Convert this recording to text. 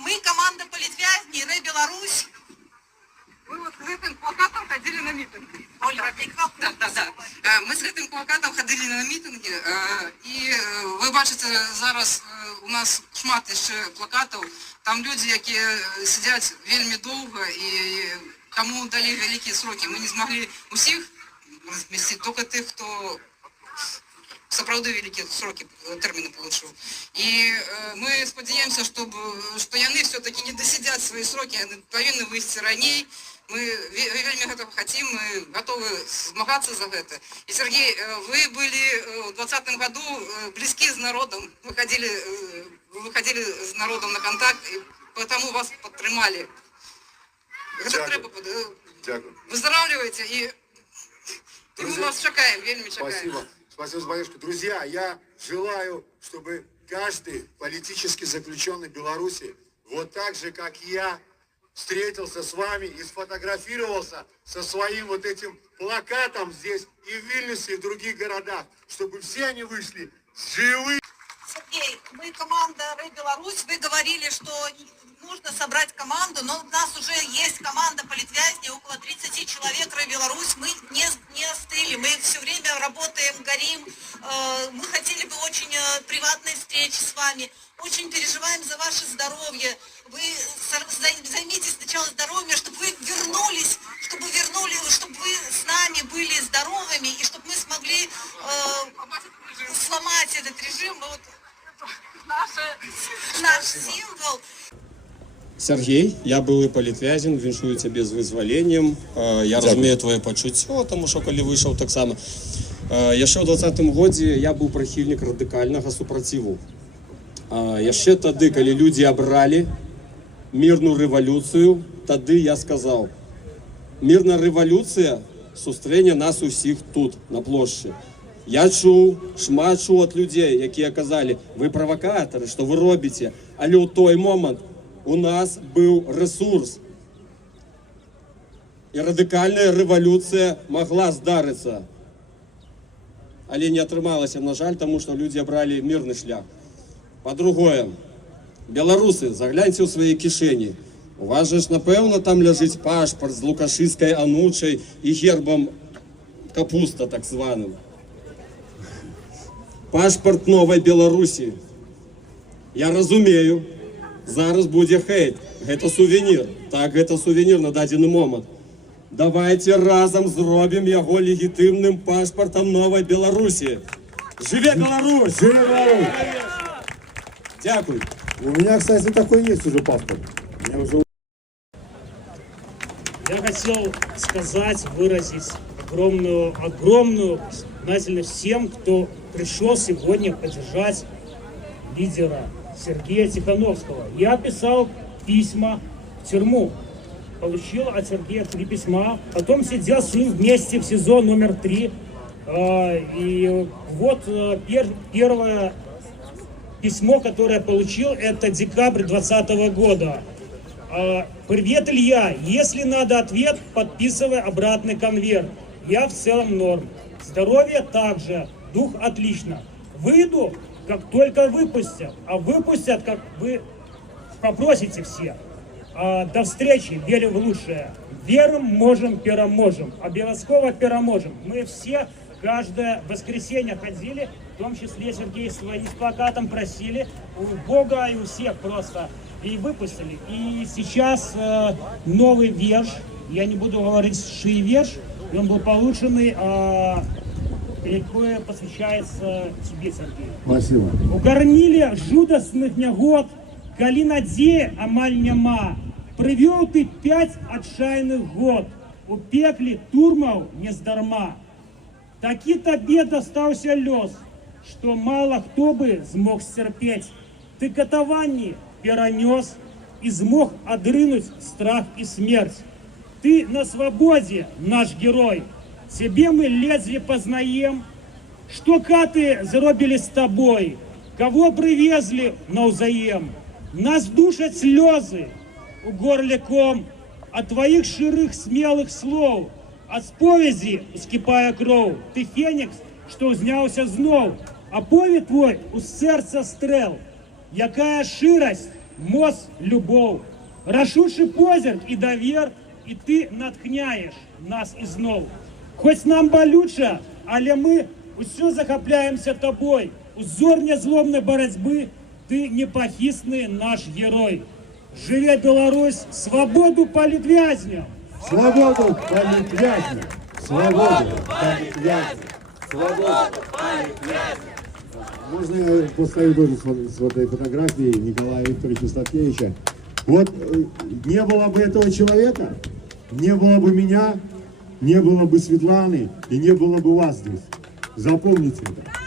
Мы команда політв'язнів Ре Беларусь. Вы вот с этим плакатом ходили на митинг. Да. Ми з цим плакатом ходили на мітинги, і ви бачите, зараз у нас шмат ще плакатів. Там люди, які сидять вельми довго, і кому дали великі сроки. Ми не змогли усіх розмістити, тільки тих, хто справді великі сроки, терміни отримав. І ми сподіваємося, що вони все-таки не досидять свої сроки, вони повинні вийти раніше. Мы вельми этого хотим, мы готовы змагаться за это. И, Сергей, вы были в 2020 году близки с народом, выходили с народом на контакт, и потому вас подтримали. Это треба. Выздоравливайте, и мы вас чекаем, вельми чекаем. Спасибо. Спасибо, батюшка. Друзья, я желаю, чтобы каждый политически заключенный в Беларуси, вот так же, как я, встретился с вами и сфотографировался со своим вот этим плакатом здесь и в Вильнюсе, и в других городах, чтобы все они вышли живы. Сергей, мы команда Ре Беларусь, вы говорили, что нужно собрать команду, но у нас уже есть команда политвязней, около 30 человек Ре Беларусь, мы не остыли, мы все время работаем, горим, мы хотели бы очень приватной встречи с вами, очень переживаем за ваше здоровье, вы займитесь сначала здоровьем, чтобы вы вернулись, чтобы вы с нами были здоровыми, и чтобы мы смогли сломать этот режим, вот, наш символ. Сергій, я былы палітвязень, віншую цябе з вызваленнем. Я разумею твоє пачуццё, таму што калі выйшаў таксама. Яшчэ ў 2020 годзе я быў прыхільнік радыкальнага супраціву. Яшчэ тады, калі людзі абралі мірную рэвалюцыю, тады я сказаў: мірная рэвалюцыя сустрэне нас усіх тут, на плошчы. Я шмат чуў ад людзей, якія казалі: вы правакатары, што вы робіце, але ў той момант у нас быў ресурс. І радыкальная рэвалюцыя магла здарыцца. Але не атрымалася, на жаль, таму што людзі абралі мірны шлях. Па-другое, беларусы, загляньце ў свае кішэні. У вас жа ж, напэўна, там ляжыць пашпарт з лукашыскай анучай і гербам капуста, так званым. Пашпарт новай Беларусі. Я разумею, зараз будзе хейт. Гэта сувенір. Так, гэта сувенір на дадзены момант. Давайте разом зробім яго легітымным пашпартам новай Беларусі. Жыве Беларусь! Жыве Беларусь! Дякую. У меня, кстати, такой есть уже паспорт. Я хотел сказать, выразить огромную признательность всем, кто пришел сегодня поддержать лидера Сергея Тихановского. Я писал письма в тюрьму, получил от Сергея 3 письма, потом сидел с ним вместе в СИЗО номер 3. И вот первое письмо, которое я получил, это декабрь 2020 года. Привет, Илья, если надо ответ, подписывай обратный конверт. Я в целом норм. Здоровье также, дух отлично. Выйду, как только выпустят. А выпустят, как вы попросите все. До встречи, верю в лучшее. Верим, можем, переможем. Обовязково переможем. Мы все каждое воскресенье ходили, в том числе Сергей своим плакатом просили у Бога и у всех просто. И выпустили. И сейчас новый верш, я не буду говорить, чей верш, он был полученный, посвящается тебе, Сергей. Спасибо. Укорнили жудасных нягод, калі надзея амаль няма. Прывёў ты 5 адчайных год, у пекле турмаў нездарма. Такі табе дастаўся лёс, што мала хто бы змог сцярпець. Ты катаванні перанёс і змог адрынуць страх і смерць. Ты на свабодзе, наш герой, цябе мы ледзьве пазнаем. Што каты зробілі з табой, каго прывезлі наўзаем. Нас душаць слёзы у горле ком ад тваіх шырых смелых слоў. Ад споведзі ускіпае кроў. Ты фенікс, што ўзняўся зноў, а повед твой у сэрца стрэл. якая шчырасць, моц, любоў. Рашучы позірк і давер, і ты натхняеш нас ізноў. Хоць нам балюча, але мы усё захапляемся табой. Узор нязломнай барацьбы, ты непахісны наш герой. Жыве Беларусь, свабоду палітвязням! Свободу политвязням! Свободу политвязням! Свободу политвязням! Можно я поставлю тоже с этой фотографией Николая Викторовича Статкевича? Вот не было бы этого человека, не было бы меня, не было бы Светланы и не было бы вас здесь. Запомните это.